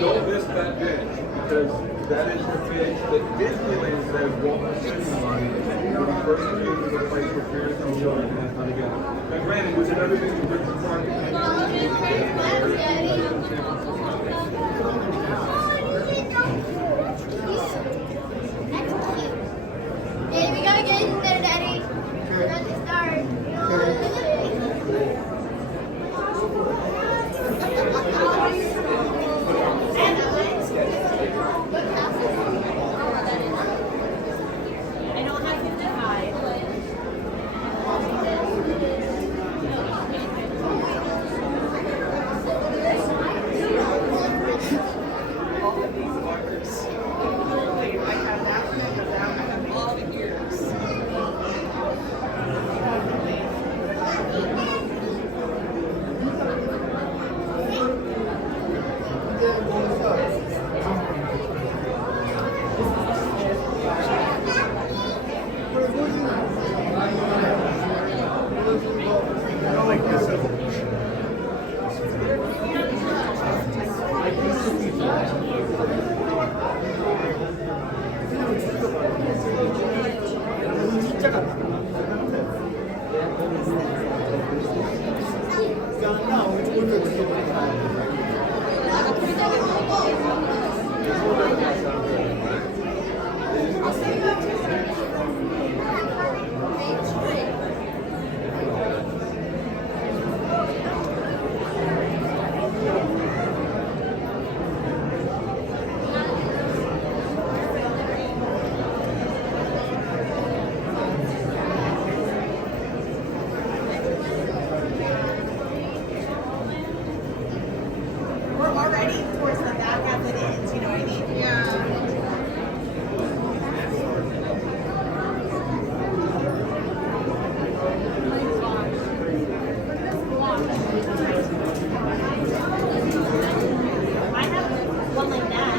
Don't miss that bench because that is the bench that Disneyland says Walt Disney on when he first came to the place for parents and children to have fun together. Now, granted, there's another thing to bring to Daddy, we gotta get in there, Daddy. We're about to start. I don't have to divide. I like this evolution. We're already towards the back as it is, you know what I mean? Yeah. I have one like that.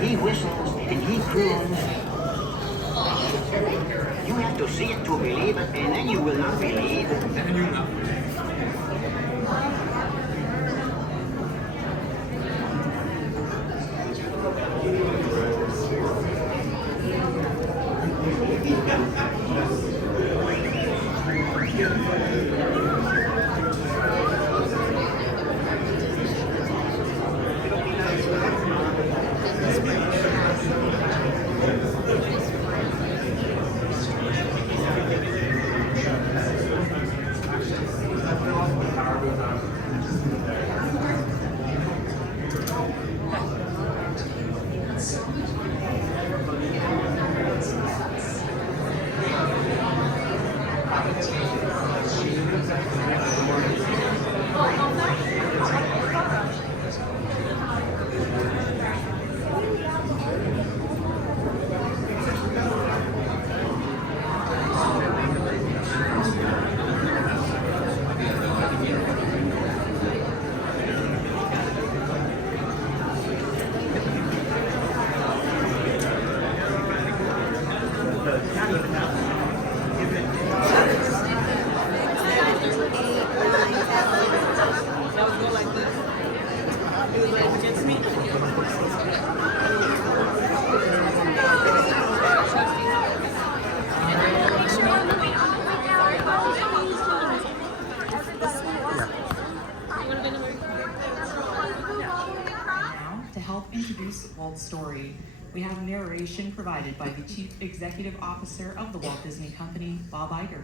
He whistles and he croons. You have to see it to believe it, and then you will not believe. To help introduce Walt's story, we have narration provided by the Chief Executive Officer of the Walt Disney Company, Bob Iger.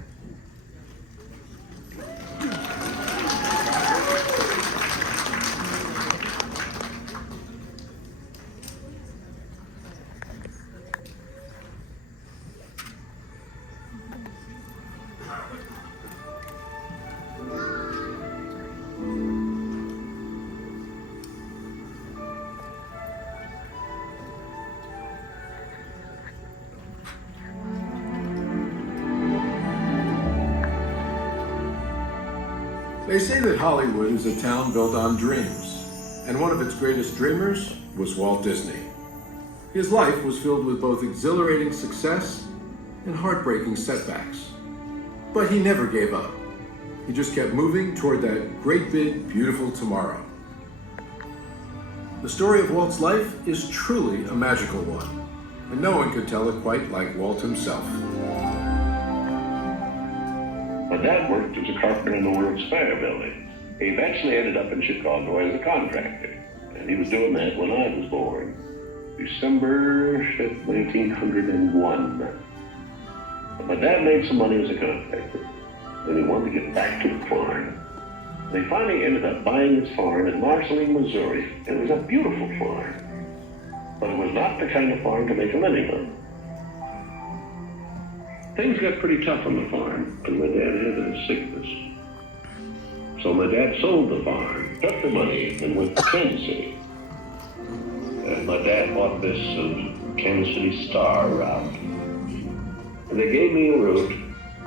They say that Hollywood is a town built on dreams, and one of its greatest dreamers was Walt Disney. His life was filled with both exhilarating success and heartbreaking setbacks. But he never gave up. He just kept moving toward that great big, beautiful tomorrow. The story of Walt's life is truly a magical one, and no one could tell it quite like Walt himself. My dad worked as a carpenter in the World's Fair building. He eventually ended up in Chicago as a contractor, and he was doing that when I was born, December 1901. But my dad made some money as a contractor, and he wanted to get back to the farm. They finally ended up buying his farm in Marceline, Missouri. It was a beautiful farm, but it was not the kind of farm to make a living on. Things got pretty tough on the farm, and my dad had a sickness. So my dad sold the farm, took the money, and went to Kansas City. And my dad bought this Kansas City Star route. And they gave me a route.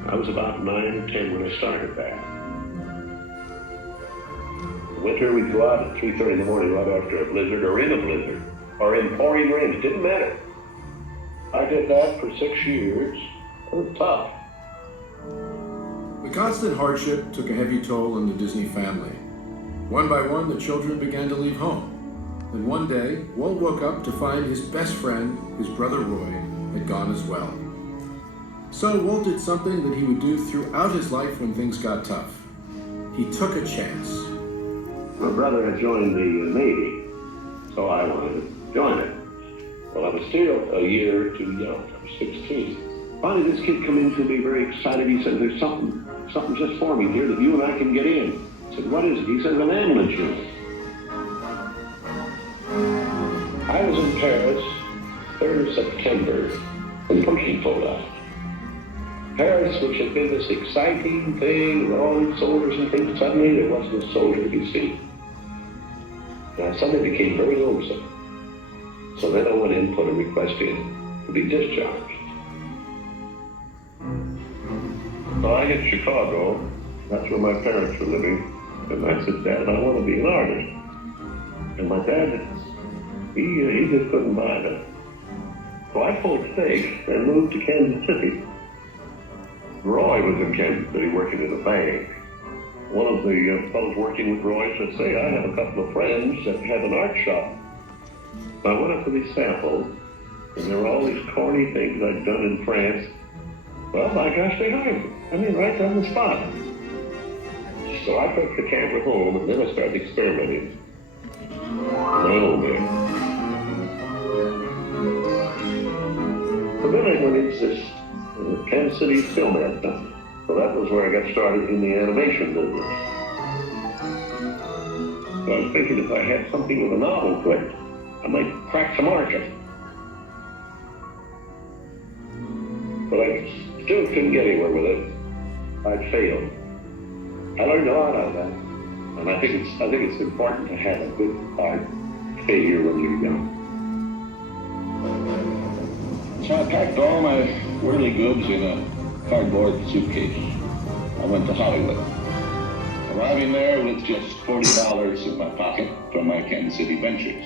I was about 9 or 10 when I started that. In winter, we'd go out at 3:30 in the morning right after a blizzard, or in a blizzard, or in pouring rain. It didn't matter. I did that for 6 years. It was tough. The constant hardship took a heavy toll on the Disney family. One by one, the children began to leave home. And one day, Walt woke up to find his best friend, his brother Roy, had gone as well. So Walt did something that he would do throughout his life when things got tough. He took a chance. My brother had joined the Navy, so I wanted to join it. Well, I was still a year too young. I was 16. Finally, this kid come in to me very excited. He said, "There's something just forming here that you and I can get in." I said, "What is it?" He said, "An ambulance unit." I was in Paris, 3rd of September, when Pershing pulled out. Paris, which had been this exciting thing with all these soldiers and things, suddenly there wasn't a soldier to be seen. And I suddenly became very lonesome. So then I went in and put a request in to be discharged. So I hit Chicago, that's where my parents were living, and I said, "Dad, I want to be an artist." And my dad, he just couldn't buy that. So I pulled stakes and moved to Kansas City. Roy was in Kansas City working at a bank. One of the fellows working with Roy said, "Say, I have a couple of friends that have an art shop." So I went up to these samples, and there were all these corny things I'd done in France. Well, my gosh, they hired me. I mean, right on the spot. So I took the camera home, and then I started experimenting on my own there. So then I went into this Kansas City film ad company. So that was where I got started in the animation business. So I was thinking if I had something with a novel to it, I might crack the market. But I still couldn't get anywhere with it. I'd failed. I learned a lot out of that. And I think it's important to have a good art failure when you're young. So I packed all my worldly goods in a cardboard suitcase. I went to Hollywood. Arriving there with just $40 in my pocket from my Kansas City ventures.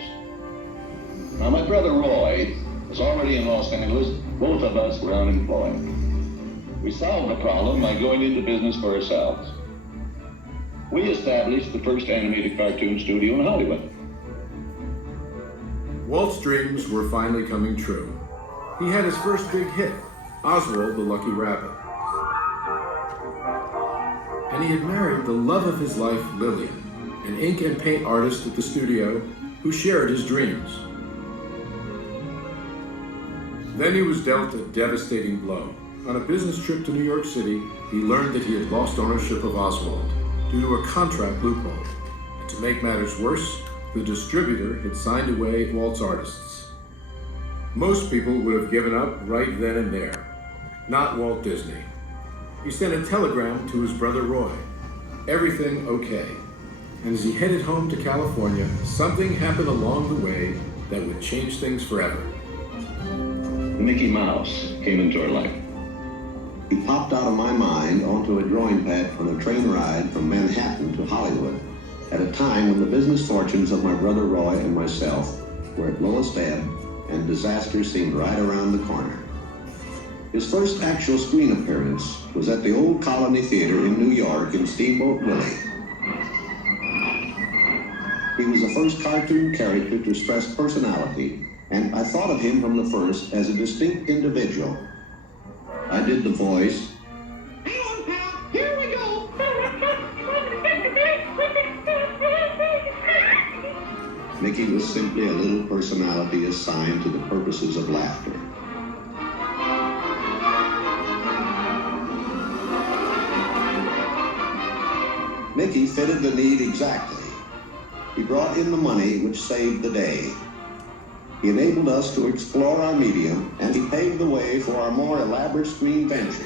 Now my brother Roy was already in Los Angeles. Both of us were unemployed. We solved the problem by going into business for ourselves. We established the first animated cartoon studio in Hollywood. Walt's dreams were finally coming true. He had his first big hit, Oswald the Lucky Rabbit. And he had married the love of his life, Lillian, an ink and paint artist at the studio who shared his dreams. Then he was dealt a devastating blow. On a business trip to New York City, he learned that he had lost ownership of Oswald due to a contract loophole. And to make matters worse, the distributor had signed away Walt's artists. Most people would have given up right then and there. Not Walt Disney. He sent a telegram to his brother Roy. Everything okay. And as he headed home to California, something happened along the way that would change things forever. Mickey Mouse came into our life. He popped out of my mind onto a drawing pad on a train ride from Manhattan to Hollywood at a time when the business fortunes of my brother Roy and myself were at lowest ebb and disaster seemed right around the corner. His first actual screen appearance was at the Old Colony Theater in New York in Steamboat Willie. He was the first cartoon character to express personality, and I thought of him from the first as a distinct individual. I did the voice. Hang on, pal. Here we go. Mickey was simply a little personality assigned to the purposes of laughter. Mickey fitted the need exactly. He brought in the money which saved the day. He enabled us to explore our medium, and he paved the way for our more elaborate screen ventures.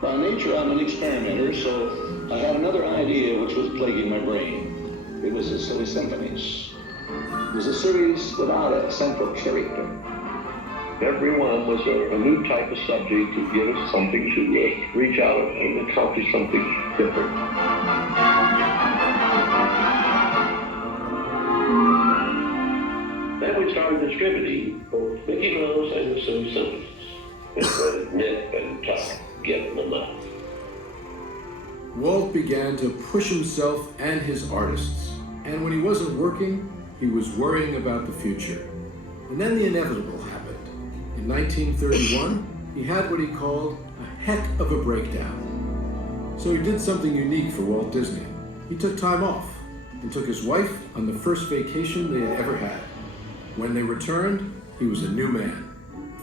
By nature, I'm an experimenter, so I had another idea which was plaguing my brain. It was the Silly Symphonies. It was a series without a central character. Every one was a new type of subject to give us something to reach out and accomplish something different. Then we started distributing both Mickey Mouse and the Silly Symphonies. It was nip and tuck getting them up. Walt began to push himself and his artists, and when he wasn't working, he was worrying about the future. And then the inevitable happened. In 1931, he had what he called a heck of a breakdown. So he did something unique for Walt Disney. He took time off and took his wife on the first vacation they had ever had. When they returned, he was a new man,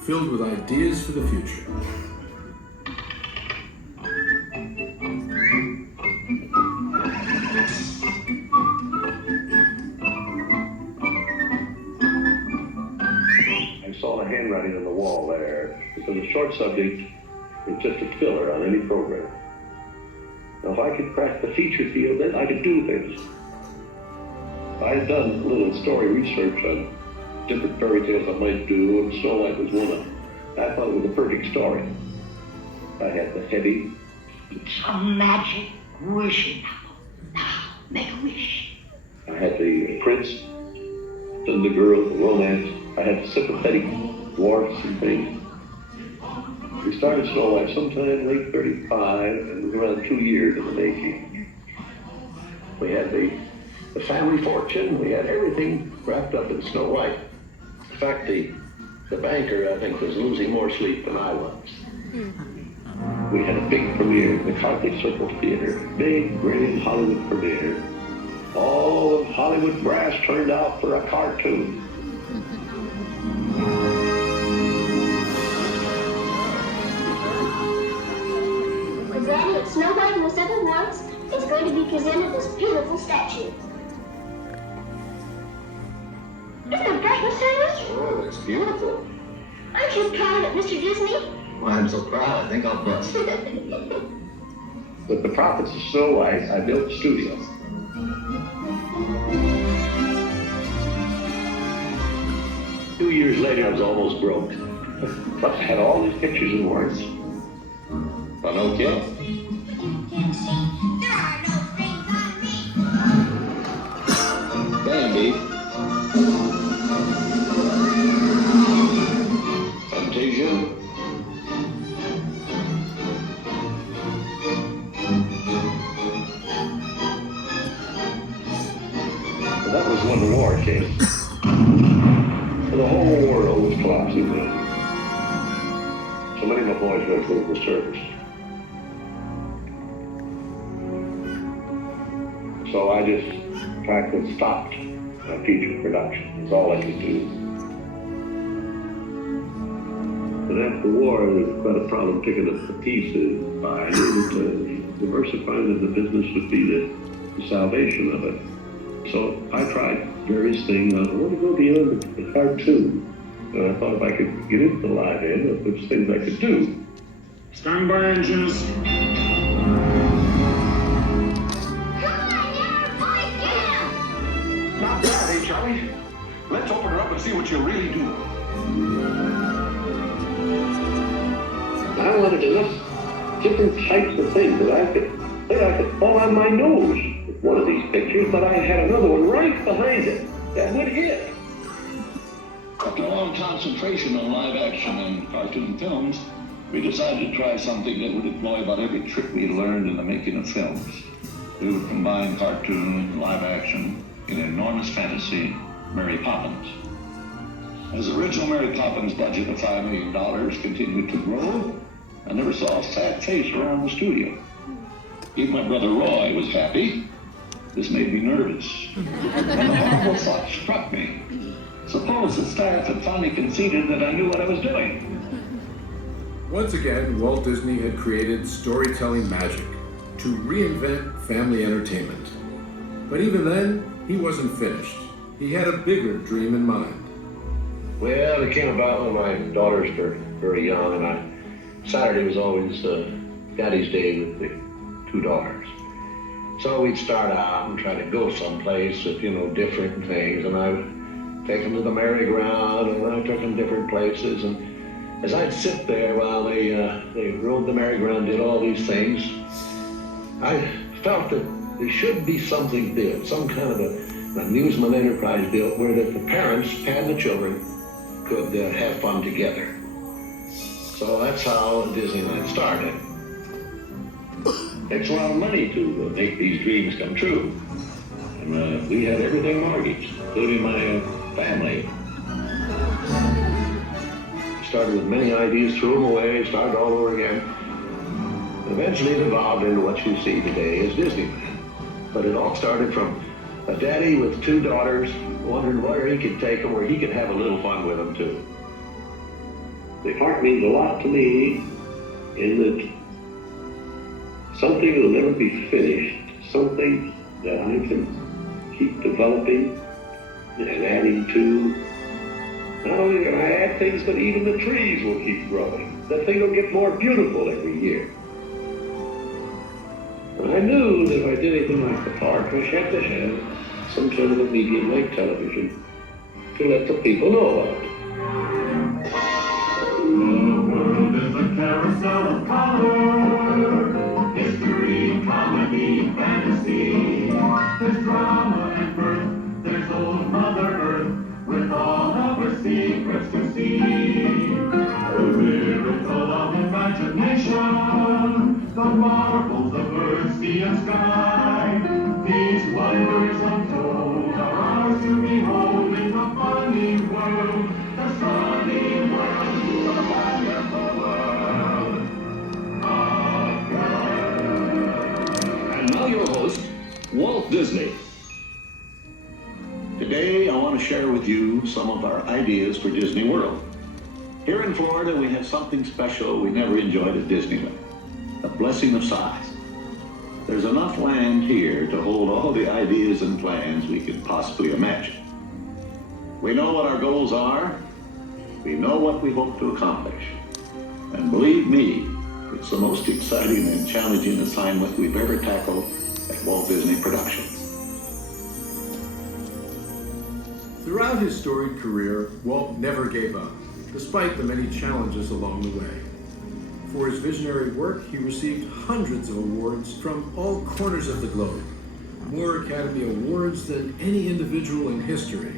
filled with ideas for the future. I saw the handwriting on the wall there. It was a short subject. It's just a filler on any program. Now, if I could crack the feature field, then I could do things. I had done a little story research on different fairy tales I might do, and Snow White was one of them. I thought it was a perfect story. I had the heavy. It's a magic wishing apple. Now, make a wish. I had the prince and the girl, the romance. I had sympathetic dwarfs and things. We started Snow White sometime late 35, and it was around 2 years in the making. We had the family fortune. We had everything wrapped up in Snow White. In fact, the banker, I think, was losing more sleep than I was. We had a big premiere at the Cosmic Circle Theater, big, grand Hollywood premiere. All of Hollywood brass turned out for a cartoon. The granny of Snow White and the Seven Dwarfs is going to be presented this beautiful statue. Isn't it bright and stylish? Oh, it's beautiful. Aren't you proud of it, Mr. Disney? Well, I'm so proud, I think I'll bust. With the profits of Snow White, I built a studio. Two years later, I was almost broke. But I had all these pictures and words. But no kid. There are no strings on me. Bambi. Fantasia. But that was when the war came. The whole world was collapsing then. So many of my boys went to the service. So I just practically stopped feature production. That's all I could do. But after the war, there was quite a problem picking up the pieces. I knew that diversifying in the business would be the salvation of it. So I tried various things. I want to go beyond the cartoon. And I thought if I could get into the live end, there's things I could do. Stand by, engines. Not bad, eh, Charlie? Let's open her up and see what she'll really do. I wanted to look different types of things that I could fall on my nose with one of these pictures, but I had another one right behind it that would hit. After a long concentration on live action and cartoon films, we decided to try something that would employ about every trick we learned in the making of films. We would combine cartoon and live action in an enormous fantasy, Mary Poppins. As the original Mary Poppins budget of $5 million continued to grow, I never saw a sad face around the studio. Even my brother Roy was happy. This made me nervous. And a horrible thought struck me. Suppose the staff had finally conceded that I knew what I was doing. Once again, Walt Disney had created storytelling magic to reinvent family entertainment. But even then, he wasn't finished. He had a bigger dream in mind. Well, it came about when my daughters were very young, and Saturday was always Daddy's Day with the two daughters. So we'd start out and try to go someplace with, different things, and I would take them to the merry-go-round, and I took them different places, and as I'd sit there while they rode the merry-go-round, did all these things, I felt that there should be something built, some kind of an amusement enterprise built where the parents and the children could have fun together. So that's how Disneyland started. Takes a lot of money to make these dreams come true. And we had everything mortgaged, including my family. Started with many ideas, threw them away, started all over again. Eventually it evolved into what you see today as Disneyland. But it all started from a daddy with 2 daughters wondering where he could take them, where he could have a little fun with them too. The park means a lot to me in that something will never be finished, something that I can keep developing and adding to. Not only can I add things, but even the trees will keep growing. The thing will get more beautiful every year. And I knew that if I did anything like the park, I had to have some sort of a medium like television to let the people know about it. The world is a carousel of color, history, comedy, fantasy. There's drama and birth, there's old Mother Earth, with all of her secrets to see. The miracle of imagination, the marvels of earth, sea, and sky. These wonders untold are ours to behold in the funny world, the sunny world, the wonderful world of And now your host, Walt Disney. Today, I want to share with you some of our ideas for Disney World. Here in Florida, we have something special we never enjoyed at Disneyland, a blessing of size. There's enough land here to hold all the ideas and plans we could possibly imagine. We know what our goals are, we know what we hope to accomplish. And believe me, it's the most exciting and challenging assignment we've ever tackled at Walt Disney Productions. Throughout his storied career, Walt never gave up, despite the many challenges along the way. For his visionary work, he received hundreds of awards from all corners of the globe, more Academy Awards than any individual in history,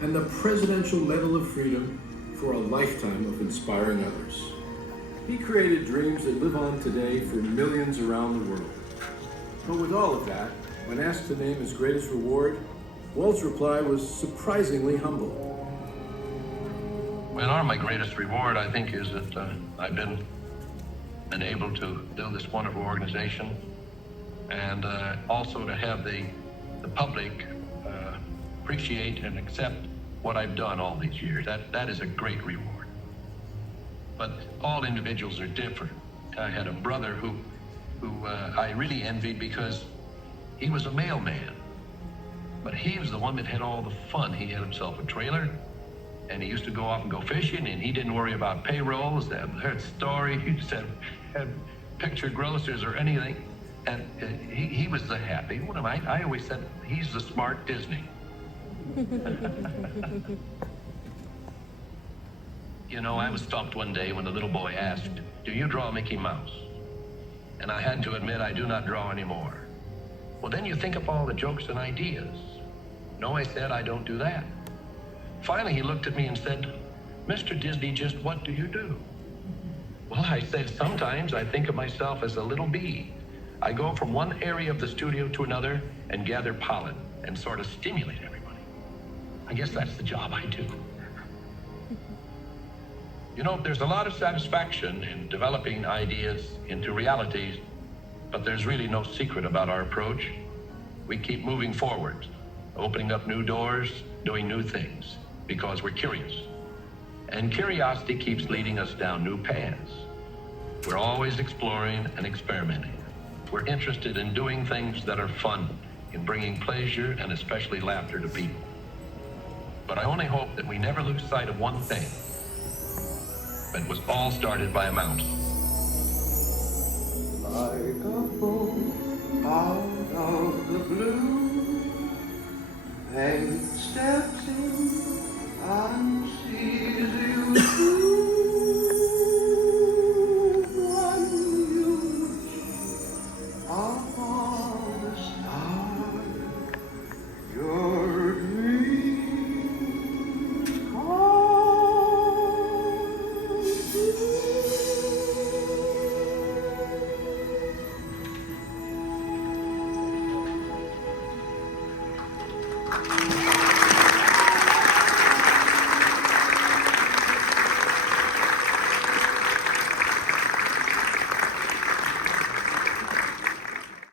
and the Presidential Medal of Freedom for a lifetime of inspiring others. He created dreams that live on today for millions around the world. But with all of that, when asked to name his greatest reward, Walt's reply was surprisingly humble. Well, my greatest reward, I think, is that I've been able to build this wonderful organization, and also to have the public appreciate and accept what I've done all these years. That is a great reward. But all individuals are different. I had a brother who I really envied because he was a mailman. But he was the one that had all the fun. He had himself a trailer, and he used to go off and go fishing, and he didn't worry about payrolls, that story. He just had picture grocers or anything. And he was the happy one. I always said he's the smart Disney. You know, I was stumped one day when the little boy asked, "Do you draw Mickey Mouse?" And I had to admit I do not draw anymore. Well, then you think of all the jokes and ideas. No, I said, I don't do that. Finally, he looked at me and said, "Mr. Disney, just what do you do?" Well, I said, sometimes I think of myself as a little bee. I go from one area of the studio to another and gather pollen and sort of stimulate everybody. I guess that's the job I do. You know, there's a lot of satisfaction in developing ideas into realities, but there's really no secret about our approach. We keep moving forward, opening up new doors, doing new things, because we're curious. And curiosity keeps leading us down new paths. We're always exploring and experimenting. We're interested in doing things that are fun, in bringing pleasure and especially laughter to people. But I only hope that we never lose sight of one thing. It was all started by a mountain. Like a bolt out of the blue, fate steps in and sees you through. One you reach upon the stars, your dreams come true.